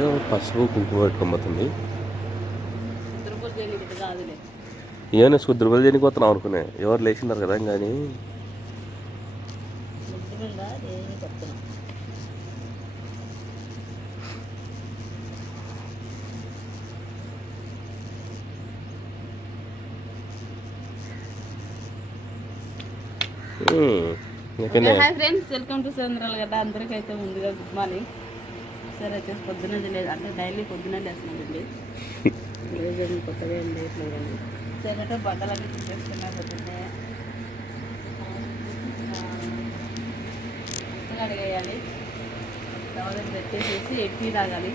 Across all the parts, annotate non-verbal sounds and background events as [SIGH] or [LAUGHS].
అయితే పసుపు కుంకుమ పెట్టుకోబోతుంది ఏమైనా శుద్ధిపతి చేయడానికి వస్తున్నాం అనుకునే. ఎవరు లేచినారు కదా కానీ హాయ్ ఫ్రెండ్స్. వెల్కమ్ టు సురేంద్రాల గడ్డ. అందరికైతే ముందుగా గుడ్ మార్నింగ్. సరే వచ్చేసి పొద్దున లేదు. అంటే డైలీ పొద్దున లేస్తున్నానండి ఈరోజు ఏమి కొత్తగా ఏం లేట్లేదండి. సరే బట్టలు అన్నీ తీసేస్తున్నా పొద్దున్నే. కొత్తగా అడిగేయాలి. తర్వాత పెట్టేసేసి ఎట్టి తాగాలి.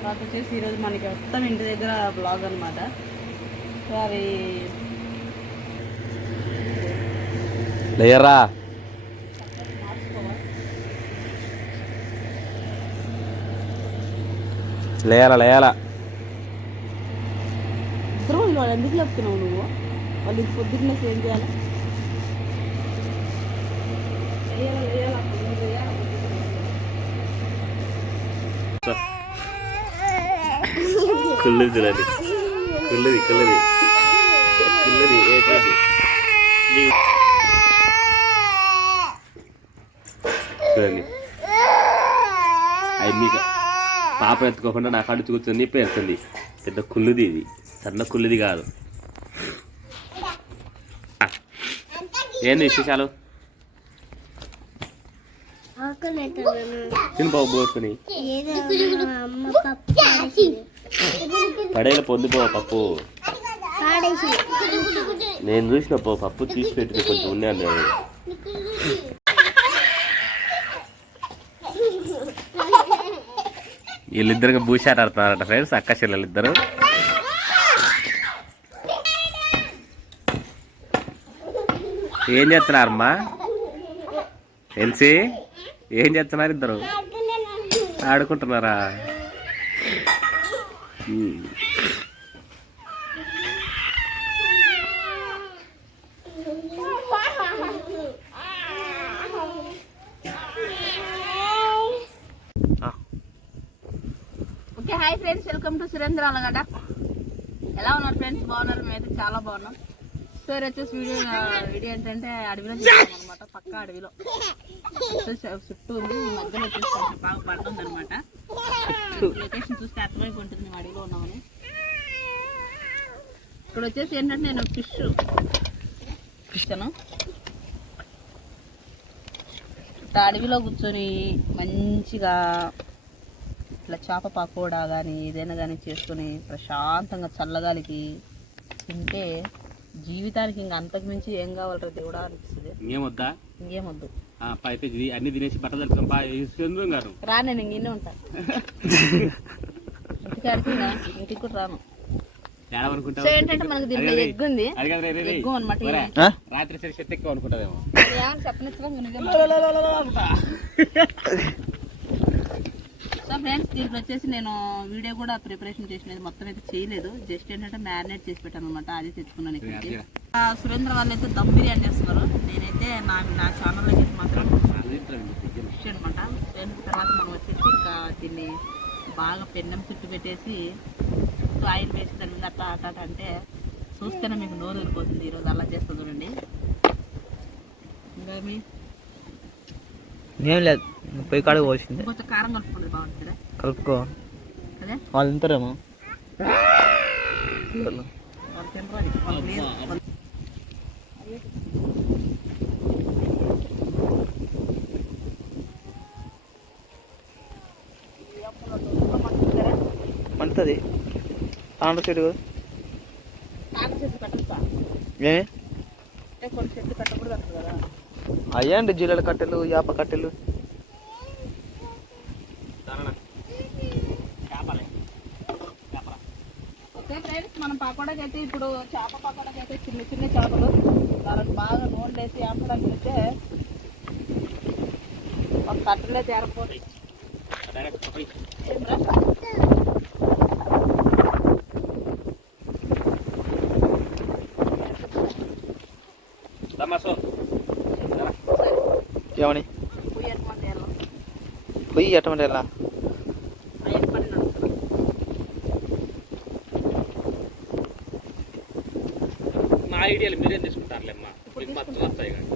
తర్వాత వచ్చేసి ఈరోజు మనకి మొత్తం ఇంటి దగ్గర బ్లాగ్ అనమాట సో అవి లేయరా లేయాలా లేయాలా? వాళ్ళు ఎందుకు చెప్తున్నావు నువ్వు? వాళ్ళు పొద్దున్నే ఏం చేయాలి. కుళ్ళది చూడండి. కుళ్ళది కుళ్ళది. కుళ్ళది ఏంటండి చూడండి. అది మీకు పాప ఎత్తుకోకుండా నా కాడు కూర్చొని పేరుతుంది పెద్ద కుళ్ళుది ఇది. సన్న కుళ్ళుది కాదు. ఏంది విశేషాలు? చిన్న బాబు పోసుకొని పడేలా పొందిపో పప్పు. నేను చూసిన పో పప్పు తీసి పెట్టుకుని కొంచెం ఉన్నాను వీళ్ళిద్దరికి భూషాట ఆడుతున్నారట ఫ్రెండ్స్ అక్క చెల్లెలిద్దరు ఏం చేస్తున్నారమ్మా? ఎల్సి ఏం చేస్తున్నారు ఇద్దరు? ఆడుకుంటున్నారా? Friends welcome to Surendra Allagadda. ఎలా ఉన్నారు ఫ్రెండ్స్? బాగున్నారు? మేమైతే చాలా బాగున్నాం. సో వచ్చేసి వీడియో వీడియో ఏంటంటే అడవిలో చేస్తాం అనమాట పక్క అడవిలో. చుట్టూ ఉంది. ఈ మధ్యలో వచ్చేసి బాగా పడుతుంది అనమాట లొకేషన్ చూస్తే అర్థమైపు ఉంటుంది మేము అడవిలో ఉన్నామని. ఇక్కడ వచ్చేసి ఏంటంటే నేను ఫిష్ ఫిష్ను అడవిలో కూర్చొని మంచిగా ఇట్లా చేప పకోడా కానీ ఏదైనా కానీ చేసుకొని ప్రశాంతంగా చల్లగాలికి తింటే జీవితానికి ఇంకా అంతకు మించి ఏం కావాలరా దేవుడా అనిపిస్తుంది. ఇంకేమొద్దా? ఇంకేమొద్దు. అయితే అన్ని తినేసి బట్టలు చంద్రం గారు. రా నేను ఇంకే ఉంటా. [LAUGHS] ఇంటికి అడిగినా ఇంటికి కూడా రాను. సో ఏంటంటే మనకు దీంట్లో ఎగ్ ఉంది. అది కాదు రే, రే, రే. ఎగ్గు అనమాట ఒరే, రాత్రి సరి చెత్త ఎక్కువ అనుకుంటాదేమో ఫ్రెండ్స్ దీంట్లో వచ్చేసి నేను వీడియో కూడా ప్రిపరేషన్ చేసినది మొత్తం అయితే చేయలేదు. జస్ట్ ఏంటంటే మ్యారినేట్ చేసి పెట్టాను అనమాట అది తెచ్చుకున్నాను ఇక్కడికి. ఆ, సురేంద్ర వాళ్ళు అయితే దమ్ బిర్యానీ చేస్తున్నారు. నేనైతే నా నా ఛానల్లో అయితే మాత్రం అనమాట తర్వాత మనం వచ్చేసి ఇంకా దీన్ని బాగా పెన్నం చుట్టు పెట్టేసి చుట్టూ ఆయిల్ వేసి దాని మీద అట్లా అట్ట అట్ట అంటే చూస్తేనే మీకు నోరు ఊరిపోతుంది. ఈరోజు అలా చేస్తా చూడండి. ఇంకా మీ? ఏం లేదు. పొయ్యి కాడకు పోసింది. కలుపుకో. వాళ్ళు తింటారేమో. వాళ్ళు తినరు అది. వాళ్ళకి లేదు. వాళ్ళు- పండుతుంది తాండ చెట్టు కదా తాటి చెట్టు కట్టొచ్చా? ఏమి అంటే కొన్ని చెట్టు కట్టకూడదు అంటారు కదా అయ్యాండి జిల్లల కట్టెలు యాప కట్టెలు ఓకే ఫ్రెండ్స్ మనం పకోడాకి అయితే ఇప్పుడు చేప పకోడాకి అయితే చిన్న చిన్న చేపలు. వాళ్ళకి బాగా నూనె వేసి వేపడానికి అయితే ఒక కట్టలే? దమాసో ఏమని? పొయ్యి ఎట్లా తేరాలి? పొయ్యి ఎట్టమంటే ఎలా బయట పని నడుపుతున్నా. మా ఐడియాలు మీరేం తీసుకుంటారులేమ్మా? మీకు మొత్తం వస్తాయి కానీ.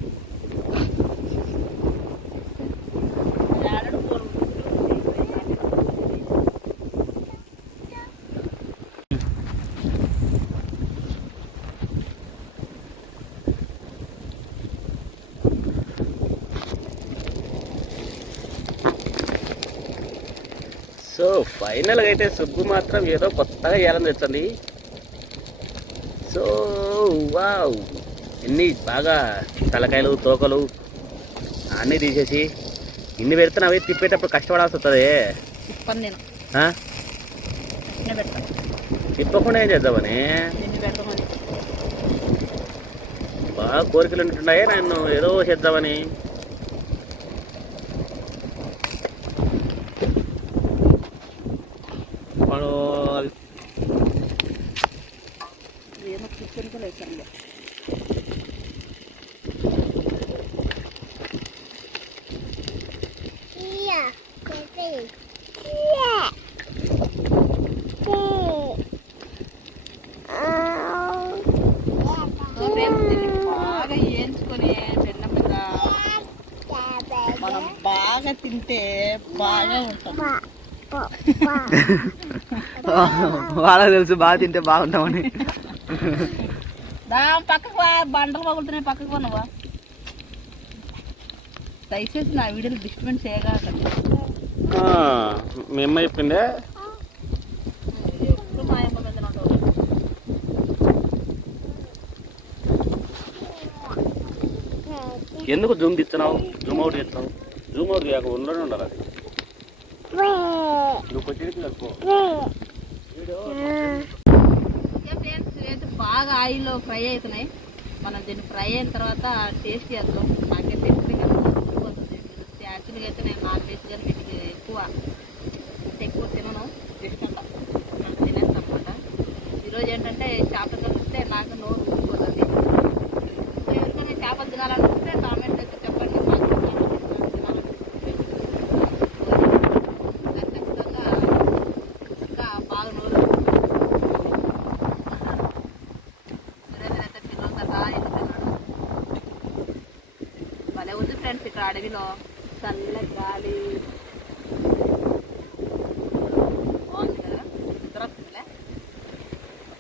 సో ఫైనల్గా అయితే సుబ్బు మాత్రం ఏదో కొత్తగా చేయాలని తెచ్చండి సో వావ్. ఎన్ని బాగా తలకాయలు తోకలు అన్నీ తీసేసి ఇన్ని పెడితే అవి తిప్పేటప్పుడు కష్టపడాల్సి వస్తుంది తిప్పకుండా ఏం చేద్దామని బాగా కోరికలు ఉంటున్నాయే నన్ను ఏదో చేద్దామని మనం అది ఏమో కూర్చొని కూడా వేసాను సో ఫ్రెండ్స్ దీన్ని బాగా వేయించుకొని పెన్న మీద మనం బాగా తింటే బాగా ఉంటాం. [LAUGHS] వాళ్ళకి తెలుసు బాగా తింటే బాగుంటామని. [LAUGHS] పక్కకు వా, బండలు పగులుతున్నాయి పక్కకు పోనవా దయచేసి నా వీడియోలు డిస్టర్బెన్స్ చేయగలండి మీ అమ్మ చెప్పిండే ఎందుకు జూమ్ తీస్తున్నావు? జూమ్ అవుట్ చేస్తున్నావు? జూమ్ అవుట్ చేయక ఉండడం ఉండాలి అది. నువ్వు ఫ్రెండ్స్ అయితే బాగా ఆయిల్లో ఫ్రై అవుతున్నాయి. మనం దీన్ని ఫ్రై అయిన తర్వాత టేస్ట్ చేద్దాం. నాకే టేస్ట్ పోతుంది యాక్చువల్గా అయితే నేను నాన్ వెజ్ కానీ వీటికి ఎక్కువ అంటే ఎక్కువ తినను. జస్ట్ అంట. తినేస్తాను అనమాట ఈరోజు ఏంటంటే చేపలు కలిస్తే నాకు నోరు ఊరిపోతుంది. ఎవరికైనా చేపలు తినాలనిపిస్తే కామెంట్ అయితే చెప్పండి నాకు చేపలు తినాలనిపిస్తుంది. ఖచ్చితంగా ఇంకా బాగా నోరు సురేంద్ర అయితే పిల్లలు కదా ఎదుగుతున్నాడు భలే ఉంది ఫ్రెండ్స్ ఇక్కడ అడవిలో చల్ల గాలి. బాగుంది కదా? నిద్ర వస్తుందిలే.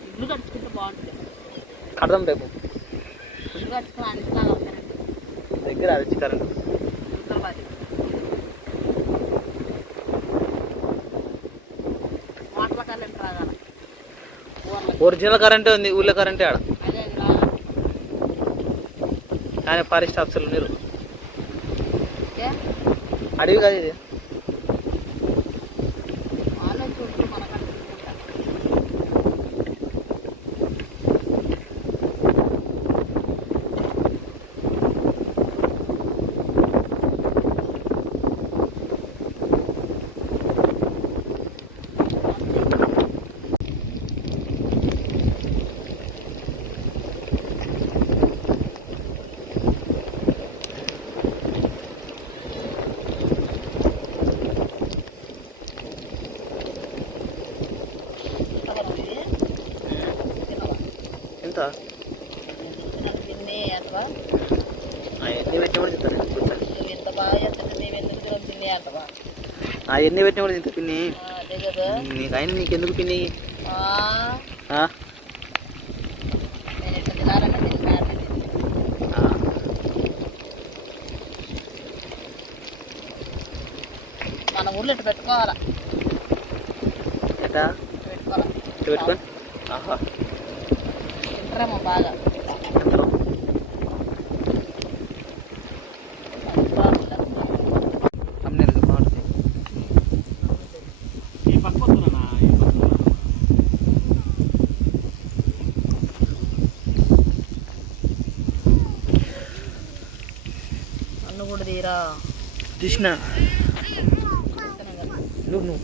ఇల్లు కట్టుకుంటే బాగుంటుంది. కడదాం రేపు. ఇల్లు వస్తానండి దగ్గర అది కరెంట్ వాటర్ కరెంట్ రాగాల ఒరిజినల్ కరెంటే ఉంది ఊళ్ళో కరెంటే ఆడ. కానీ ఫారెస్ట్ ఆఫీసర్లు మీరు అడవి కాదు ఇది ఆన్లైన్ చూడండి మన కట్టుకుంటా ఎంత తిన్నే అథవా ఎన్ని పెట్టిన కూడా నువ్వు ఎంత బాగా చేస్తుంటే మేము ఎందుకు తినం తిన్నే అథవా ఆ ఎన్ని పెట్టిన కూడా తింటా పిన్ని. అదే కదా. నీకైనా నీకెందుకు పిన్ని? ఆ, ఆ? నేను ఎట్లా తినాలన్నా తిన్నాను ఆ. మన ఊర్లో ఇట్లా పెట్టుకోవాలా? ఎట్టా? పెట్టుకోవాలా? ఇటు ఆహా. తింటారేమో బాగా ఎంతలో thumbnail కి బాగుంటుంది ఈ పక్క వస్తున్నా ఈ పక్క వస్తున్నా. అన్ను కూడా తీరా తీసిన తింటానే కదా నువ్వు నువ్వు